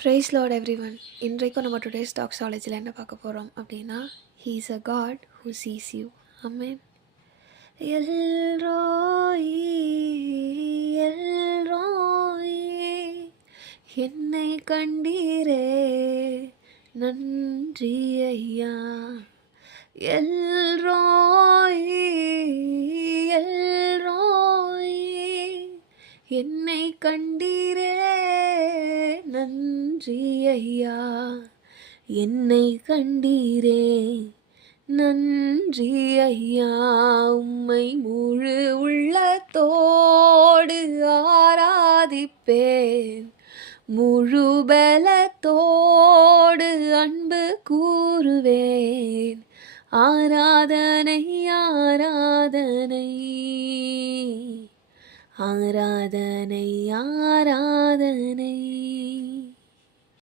Price Lord everyone. இன்றைக்கும் நம்ம today's டாக்ஸாலஜியில் என்ன பார்க்க போகிறோம் அப்படின்னா, he is a god who sees you. Amen. El Roi El Roi, என்னை கண்டீரே நன்றி ஐயா. எல்ரோயி எல்ரோயி, என்னை கண்டீரே நன்றி ஐயா. என்னை கண்டீரே நன்றி ஐயா. உம்மை முழு உள்ளத்தோடு ஆராதிப்பேன், முழு பலத்தோடு அன்பு கூறுவேன். ஆராதனை ஆராதனை ஆராதனை ஆராதனை.